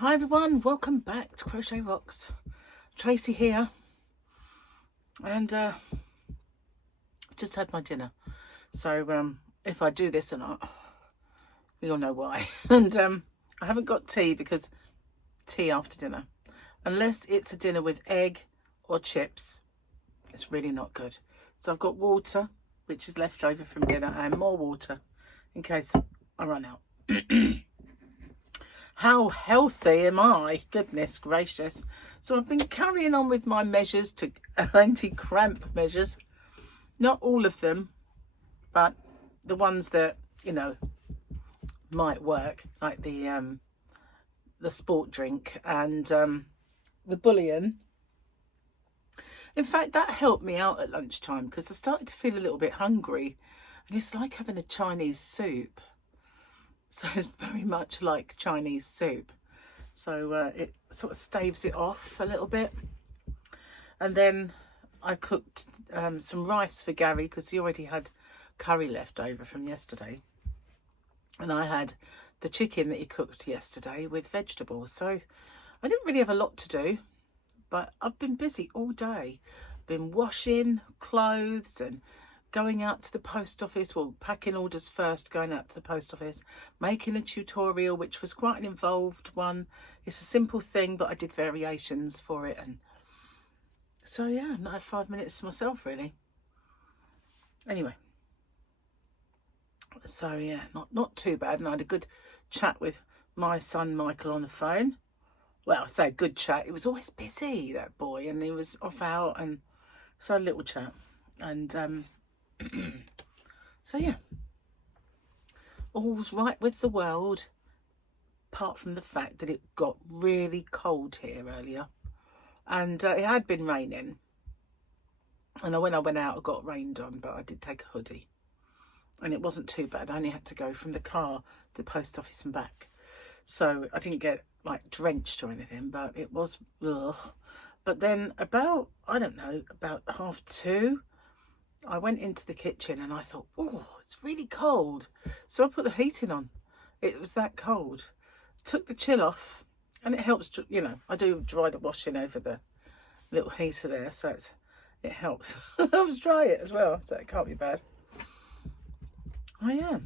Hi everyone, welcome back to Crochet Rocks. Tracy here, and just had my dinner. So if I do this or not, you'll know why. And I haven't got tea because tea after dinner, unless it's a dinner with egg or chips, it's really not good. So I've got water, which is left over from dinner, and more water in case I run out. How healthy am I? Goodness gracious. So I've been carrying on with my measures to anti-cramp measures. Not all of them, but the ones that, you know, might work, like the sport drink and the bullion. In fact, that helped me out at lunchtime because I started to feel a little bit hungry. And it's like having a Chinese soup. So it's very much like Chinese soup. So it sort of staves it off a little bit. And then I cooked some rice for Gary because he already had curry left over from yesterday. And I had the chicken that he cooked yesterday with vegetables. So I didn't really have a lot to do, but I've been busy all day. Been washing clothes and going out to the post office, well, packing orders first, going out to the post office, making a tutorial, which was quite an involved one. It's a simple thing, but I did variations for it. And so, yeah, I have 5 minutes to myself, really. Anyway, so, yeah, not too bad. And I had a good chat with my son, Michael, on the phone. Well, I say good chat. He was always busy, that boy, and he was off out, and so a little chat. And so yeah, all's right with the world, apart from the fact that it got really cold here earlier, and it had been raining, and when I went out I got rained on, but I did take a hoodie and it wasn't too bad. I only had to go from the car to the post office and back, so I didn't get like drenched or anything, but it was ugh. But then about, I don't know, about 2:30, I went into the kitchen and I thought, oh, it's really cold. So I put the heating on. It was that cold. Took the chill off, and it helps, you know, I do dry the washing over the little heater there, so it helps. It helps dry it as well, so it can't be bad. Oh yeah.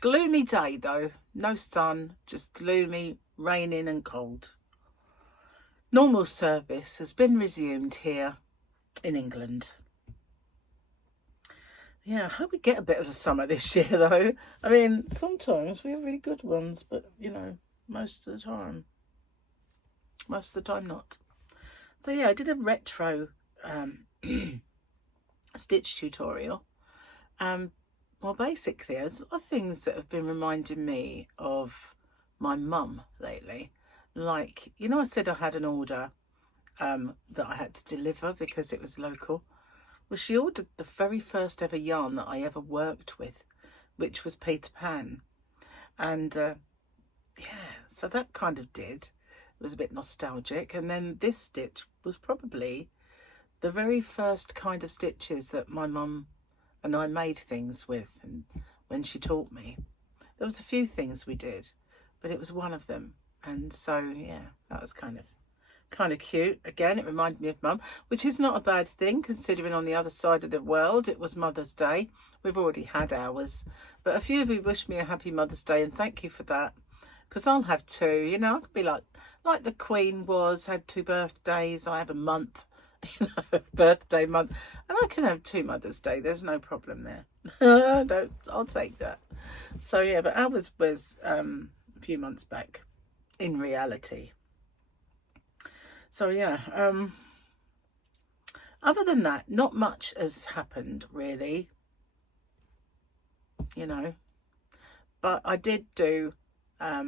Gloomy day though. No sun, just gloomy, raining and cold. Normal service has been resumed here in England. Yeah, I hope we get a bit of a summer this year, though. I mean, sometimes we have really good ones, but, you know, most of the time not. So, yeah, I did a retro stitch tutorial. Well, basically, there's a lot of things that have been reminding me of my mum lately. Like, you know, I said I had an order that I had to deliver because it was local. Well, she ordered the very first ever yarn that I ever worked with, which was Peter Pan. And yeah, so that kind of did. It was a bit nostalgic. And then this stitch was probably the very first kind of stitches that my mum and I made things with. And when she taught me, there was a few things we did, but it was one of them. And so, yeah, that was kind of cute. Again, it reminded me of Mum, which is not a bad thing considering on the other side of the world it was Mother's Day. We've already had ours, but a few of you wished me a happy Mother's Day, and thank you for that, because I'll have two. You know, I could be like the Queen had 2 birthdays. I have a month, you know, birthday month, and I can have 2 Mother's Day. There's no problem there. I'll take that. So yeah, but ours was a few months back in reality. So yeah, other than that, not much has happened really, you know, but I did do a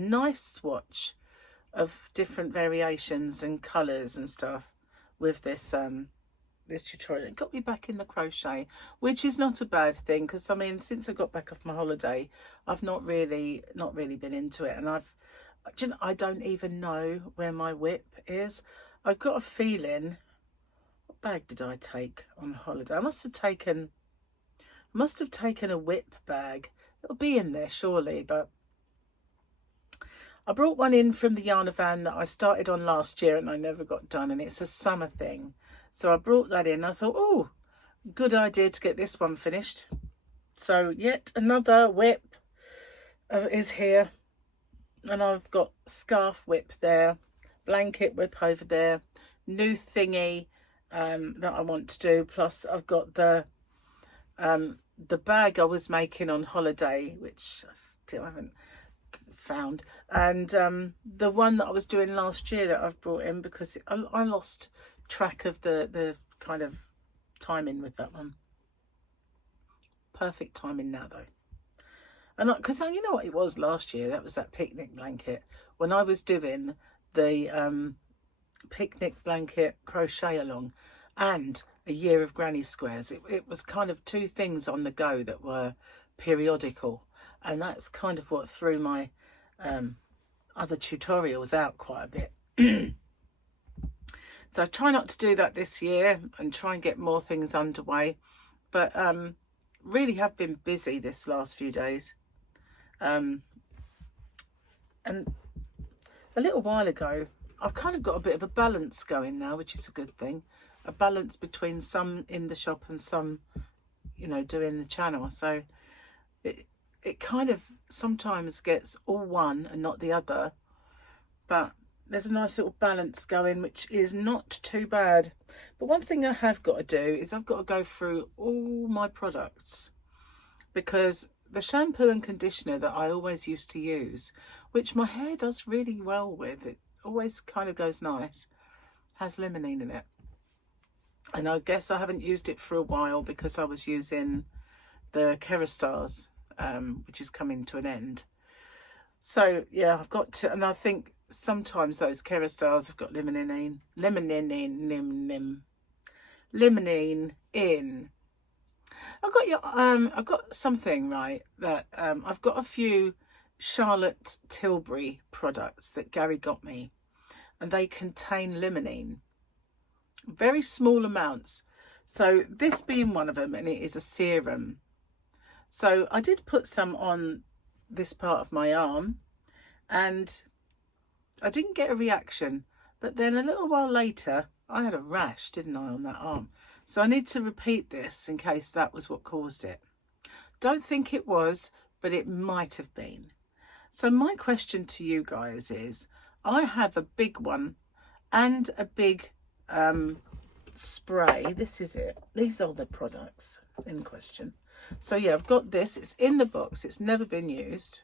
nice swatch of different variations and colours and stuff with this this tutorial. It got me back in the crochet, which is not a bad thing, because I mean, since I got back off my holiday, I've not really been into it, and I don't even know where my whip is. I've got a feeling, what bag did I take on holiday? I must have taken a whip bag. It'll be in there surely, but I brought one in from the yarn van that I started on last year and I never got done, and it's a summer thing. So I brought that in. I thought, oh, good idea to get this one finished. So yet another whip is here, and I've got scarf whip there, blanket whip over there, new thingy that I want to do. Plus I've got the bag I was making on holiday, which I still haven't found, and the one that I was doing last year that I've brought in because I lost track of the kind of timing with that one. Perfect timing now though. And because you know what it was last year, that was that picnic blanket when I was doing the picnic blanket crochet along and a year of granny squares. It was kind of two things on the go that were periodical, and that's kind of what threw my other tutorials out quite a bit. So I try not to do that this year and try and get more things underway, but really have been busy this last few days. And a little while ago I've kind of got a bit of a balance going now, which is a good thing, a balance between some in the shop and some, you know, doing the channel. So it kind of sometimes gets all one and not the other, but there's a nice little balance going, which is not too bad. But one thing I have got to do is I've got to go through all my products, because the shampoo and conditioner that I always used to use, which my hair does really well with, it always kind of goes nice, has limonene in it. And I guess I haven't used it for a while because I was using the Kerastars, which is coming to an end. So yeah, I've got to, and I think sometimes those Kerastars have got limonene in. I've got something right that I've got a few Charlotte Tilbury products that Gary got me, and they contain limonene, very small amounts. So this being one of them, and it is a serum. So I did put some on this part of my arm, and I didn't get a reaction. But then a little while later, I had a rash, didn't I, on that arm? So I need to repeat this in case that was what caused it. Don't think it was, but it might have been. So my question to you guys is, I have a big one and a big spray. This is it. These are the products in question. So yeah, I've got this. It's in the box. It's never been used.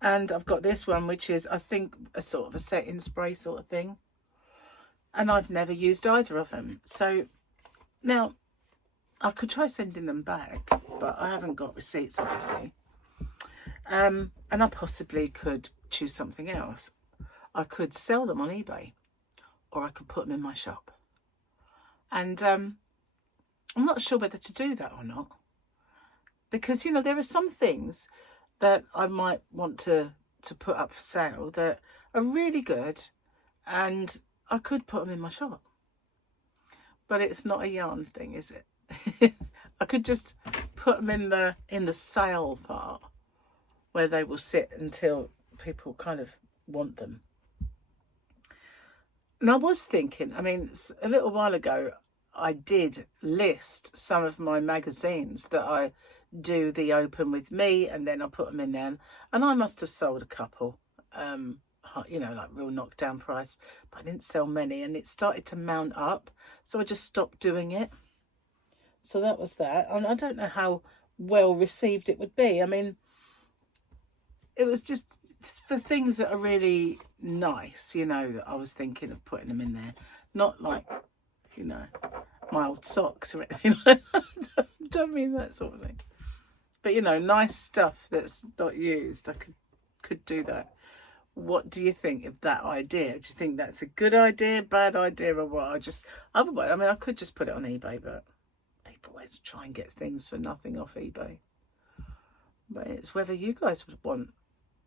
And I've got this one, which is, I think, a sort of a setting spray sort of thing. And I've never used either of them. So now I could try sending them back, but I haven't got receipts, obviously. And I possibly could choose something else. I could sell them on eBay, or I could put them in my shop. And I'm not sure whether to do that or not. Because, you know, there are some things that I might want to put up for sale that are really good, and I could put them in my shop. But it's not a yarn thing, is it? I could just put them in the sale part where they will sit until people kind of want them. And I was thinking, I mean, a little while ago, I did list some of my magazines that I do the open with me, and then I put them in there, and I must have sold a couple, you know, like real knockdown price, but I didn't sell many, and it started to mount up, so I just stopped doing it. So that was that. And I don't know how well received it would be. I mean, it was just for things that are really nice, you know, that I was thinking of putting them in there, not like, you know, my old socks or anything like that. I don't mean that sort of thing. But, you know, nice stuff that's not used. I could do that. What do you think of that idea? Do you think that's a good idea, bad idea, or what? Otherwise, I mean, I could just put it on eBay, but people always try and get things for nothing off eBay. But it's whether you guys would want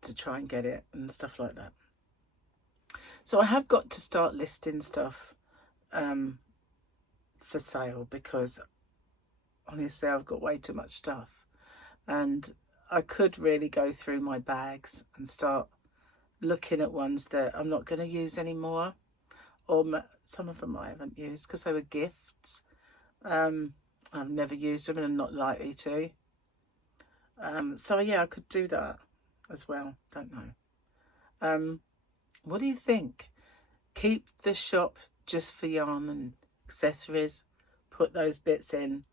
to try and get it and stuff like that. So I have got to start listing stuff for sale, because honestly I've got way too much stuff, and I could really go through my bags and start looking at ones that I'm not going to use anymore, or some of them I haven't used because they were gifts. I've never used them and I'm not likely to. So yeah, I could do that as well. Don't know. What do you think? Keep the shop just for yarn and accessories. Put those bits in.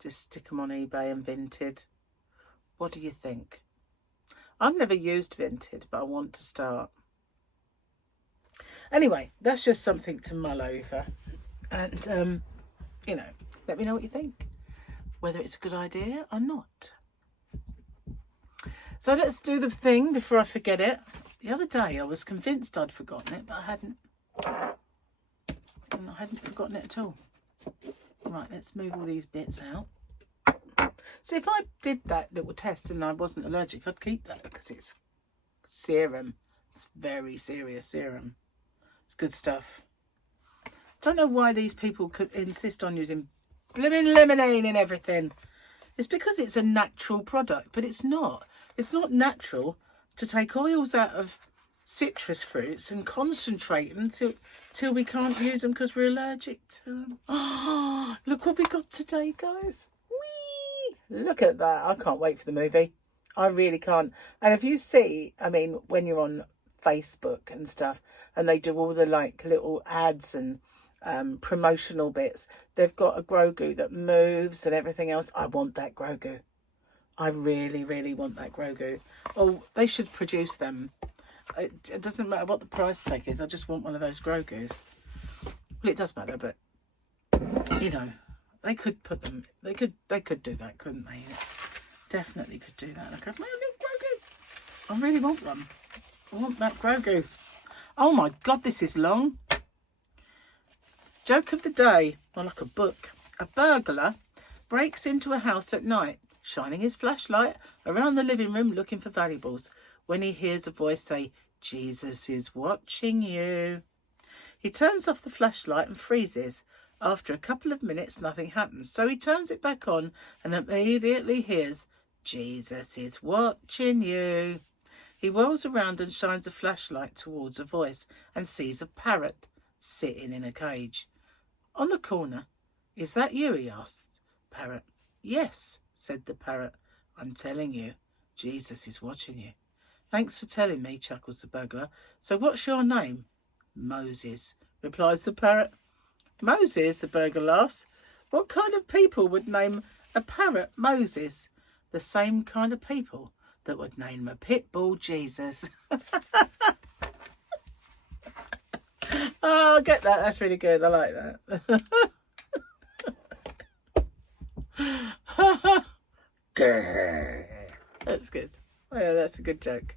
Just stick them on eBay and Vinted. What do you think? I've never used Vinted, but I want to start. Anyway, that's just something to mull over. And, you know, let me know what you think. Whether it's a good idea or not. So let's do the thing before I forget it. The other day I was convinced I'd forgotten it, but I hadn't. And I hadn't forgotten it at all. Right, let's move all these bits out. So if I did that little test and I wasn't allergic, I'd keep that because it's serum. It's very serious serum. It's good stuff. Don't know why these people could insist on using blimmin' lemonade in everything. It's because it's a natural product, but it's not. It's not natural to take oils out of citrus fruits and concentrate them till we can't use them because we're allergic to them. Oh, look what we got today, guys. Whee! Look at that. I can't wait for the movie. I really can't. And if you see, I mean, when you're on Facebook and stuff, and they do all the like little ads and promotional bits, they've got a Grogu that moves and everything else. I want that Grogu. I really, really want that Grogu. Oh, they should produce them. It doesn't matter what the price tag is. I just want one of those Grogus. Well, it does matter, but you know, they could put them. They could do that, couldn't they? Definitely could do that. Look, I've made a little Grogu. I really want one. I want that Grogu. Oh my God, this is long. Joke of the day, or like a book. A burglar breaks into a house at night, shining his flashlight around the living room looking for valuables, when he hears a voice say, "Jesus is watching you." He turns off the flashlight and freezes. After a couple of minutes, nothing happens. So he turns it back on and immediately hears, "Jesus is watching you." He whirls around and shines a flashlight towards a voice and sees a parrot sitting in a cage. On the corner. "Is that you?" he asked parrot. "Yes," said the parrot. "I'm telling you, Jesus is watching you." "Thanks for telling me," chuckles the burglar. "So what's your name?" "Moses," replies the parrot. "Moses?" the burglar laughs. "What kind of people would name a parrot Moses?" "The same kind of people that would name a pit bull Jesus." Oh, I get that. That's really good. I like that. That's good. Oh, yeah, that's a good joke.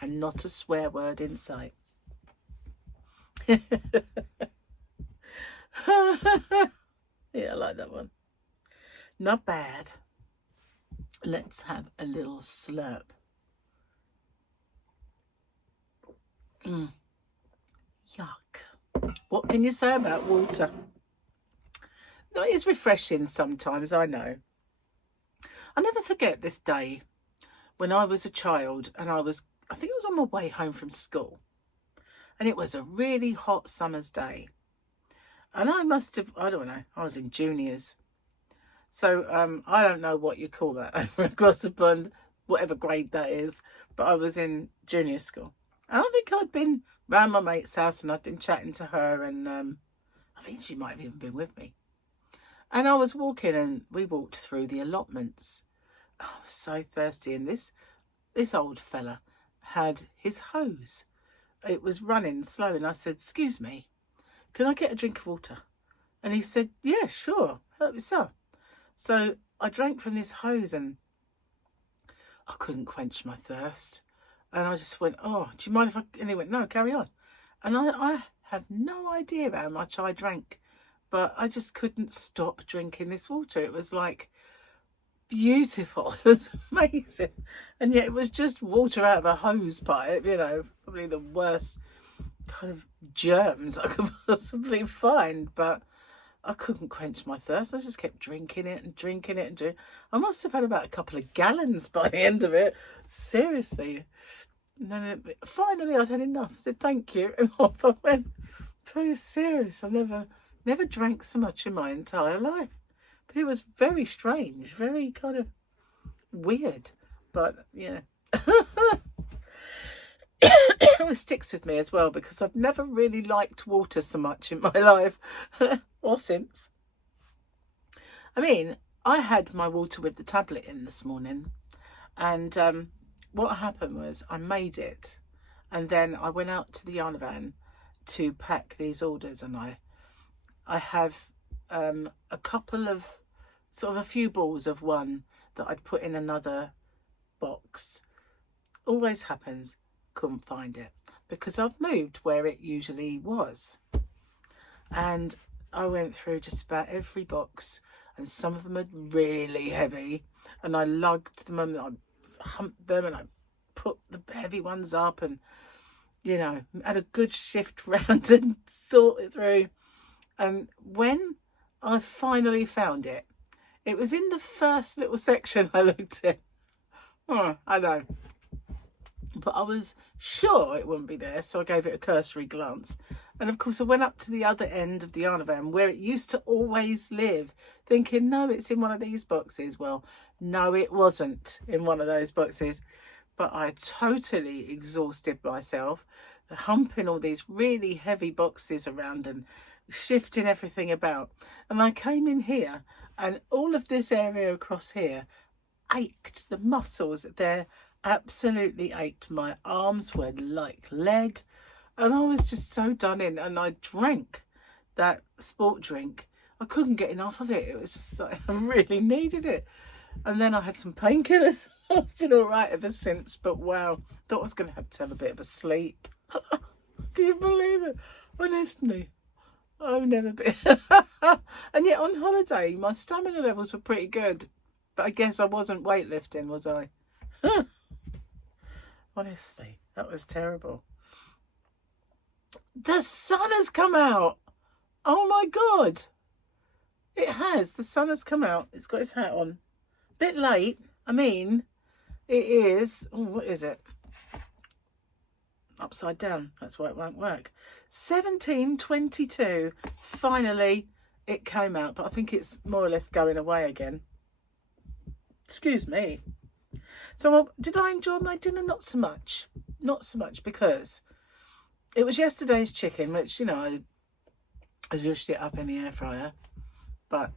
And not a swear word in sight. Yeah, I like that one. Not bad. Let's have a little slurp. Yuck. What can you say about water? No, it is refreshing sometimes, I know. I'll never forget this day when I was a child and I think it was on my way home from school. And it was a really hot summer's day. And I don't know, I was in juniors. So I don't know what you call that over across the pond, whatever grade that is. But I was in junior school. And I think I'd been round my mate's house and I'd been chatting to her. And I think she might have even been with me. And I was walking and we walked through the allotments. I was so thirsty. And this old fella had his hose. It was running slow. And I said, "Excuse me, can I get a drink of water?" And he said, "Yeah, sure. Help yourself." So I drank from this hose and I couldn't quench my thirst. And I just went, "Oh, do you mind if I..." And he went, "No, carry on." And I have no idea how much I drank, but I just couldn't stop drinking this water. It was like beautiful. It was amazing. And yet it was just water out of a hose pipe, you know, probably the worst kind of germs I could possibly find. But I couldn't quench my thirst. I just kept drinking it and drinking it and drinking. I must have had about a couple of gallons by the end of it. Seriously. And then finally I'd had enough. I said, thank you. And off I went. Very serious. I never drank so much in my entire life. But it was very strange. Very kind of weird. But, yeah. It sticks with me as well because I've never really liked water so much in my life or since. I mean, I had my water with the tablet in this morning, and what happened was I made it, and then I went out to the yarn van to pack these orders, and I have a couple of sort of a few balls of one that I'd put in another box. Always happens. Couldn't find it because I've moved where it usually was, and I went through just about every box, and some of them are really heavy, and I lugged them and I humped them and I put the heavy ones up, and you know, had a good shift round and sorted through. And when I finally found it, it was in the first little section I looked at. Oh, I know. But I was sure it wouldn't be there, so I gave it a cursory glance. And of course I went up to the other end of the yarn van where it used to always live, thinking, no, it's in one of these boxes. Well, no, it wasn't in one of those boxes. But I totally exhausted myself, humping all these really heavy boxes around and shifting everything about. And I came in here, and all of this area across here ached. The muscles there absolutely ached. My arms were like lead, and I was just so done in. And I drank that sport drink. I couldn't get enough of it. It was just like I really needed it. And then I had some painkillers. I've been all right ever since, but wow, thought I was going to have a bit of a sleep. Can you believe it? Honestly, I've never been. And yet on holiday, my stamina levels were pretty good, but I guess I wasn't weightlifting, was I? Honestly, that was terrible. The sun has come out. Oh my God. It has. The sun has come out. It's got its hat on. Bit late. I mean, it is. Oh, what is it? Upside down. That's why it won't work. 17:22. Finally, it came out. But I think it's more or less going away again. Excuse me. So did I enjoy my dinner? Not so much. Not so much because it was yesterday's chicken, which, you know, I zhushed it up in the air fryer. But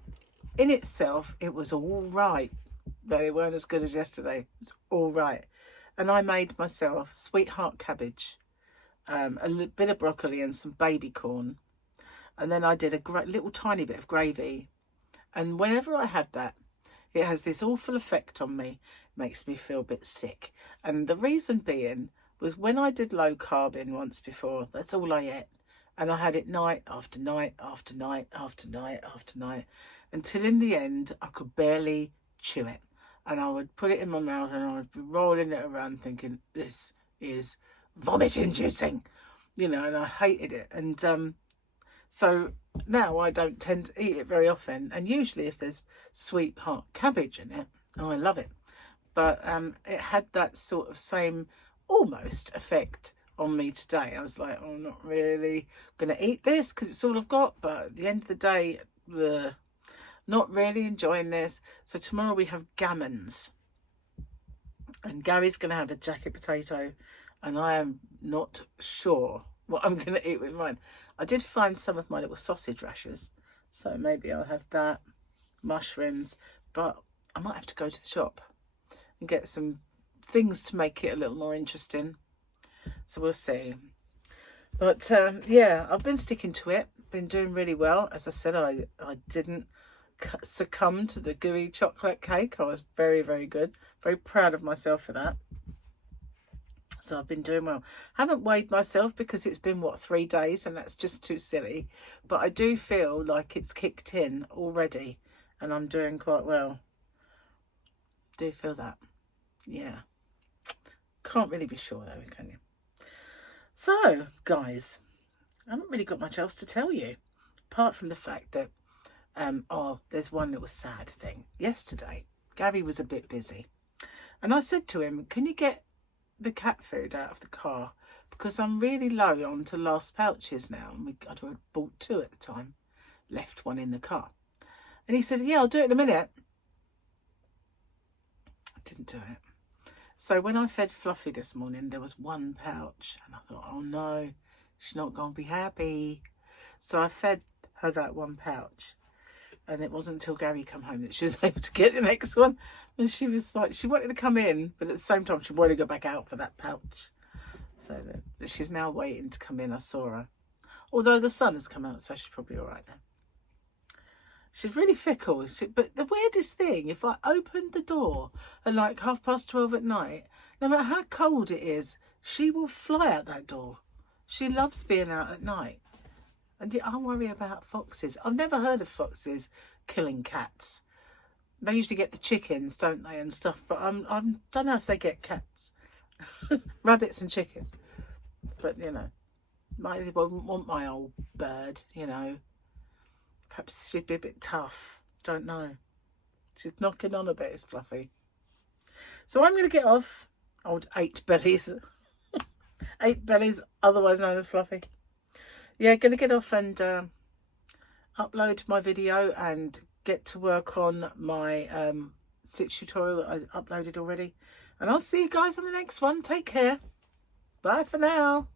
in itself, it was all right. Though they weren't as good as yesterday. It's all right. And I made myself sweetheart cabbage, a bit of broccoli and some baby corn. And then I did a great little tiny bit of gravy. And whenever I have that, it has this awful effect on me. It makes me feel a bit sick. And the reason being was when I did low carbing once before, that's all I ate. And I had it night after night after night after night after night, until in the end I could barely chew it. And I would put it in my mouth and I would be rolling it around thinking, this is vomit inducing, you know, and I hated it. And so now I don't tend to eat it very often. And usually if there's sweetheart cabbage in it, I love it. But it had that sort of same almost effect on me today. I was like, oh, I'm not really going to eat this because it's all I've got. But at the end of the day, not really enjoying this. So tomorrow we have gammons. And Gary's going to have a jacket potato. And I am not sure what I'm going to eat with mine. I did find some of my little sausage rashers. So maybe I'll have that. Mushrooms. But I might have to go to the shop and get some things to make it a little more interesting. So we'll see. But yeah, I've been sticking to it. Been doing really well. As I said, I didn't succumb to the gooey chocolate cake. I was very, very good. Very proud of myself for that. So I've been doing well. Haven't weighed myself because it's been, what, 3 days, and that's just too silly. But I do feel like it's kicked in already, and I'm doing quite well. Do feel that. Yeah. Can't really be sure though, can you? So, guys, I haven't really got much else to tell you, apart from the fact that Oh, there's one little sad thing. Yesterday, Gary was a bit busy. And I said to him, can you get the cat food out of the car? Because I'm really low on to last pouches now. And I'd bought 2 at the time. Left one in the car. And he said, yeah, I'll do it in a minute. I didn't do it. So when I fed Fluffy this morning, there was 1 pouch. And I thought, oh no, she's not going to be happy. So I fed her that 1 pouch. And it wasn't until Gary came home that she was able to get the next one. And she was like, she wanted to come in, but at the same time, she wanted to go back out for that pouch. So but she's now waiting to come in. I saw her. Although the sun has come out, so she's probably all right now. She's really fickle. But the weirdest thing, if I opened the door at like 12:30 at night, no matter how cold it is, she will fly out that door. She loves being out at night. And I worry about foxes. I've never heard of foxes killing cats. They usually get the chickens, don't they, and stuff. But I don't know if they get cats. Rabbits and chickens. But, you know, they wouldn't want my old bird, you know. Perhaps she'd be a bit tough. Don't know. She's knocking on a bit, is Fluffy. So I'm going to get off. Old 8 bellies. 8 bellies, otherwise known as Fluffy. Yeah, going to get off and upload my video and get to work on my stitch tutorial that I uploaded already. And I'll see you guys on the next one. Take care. Bye for now.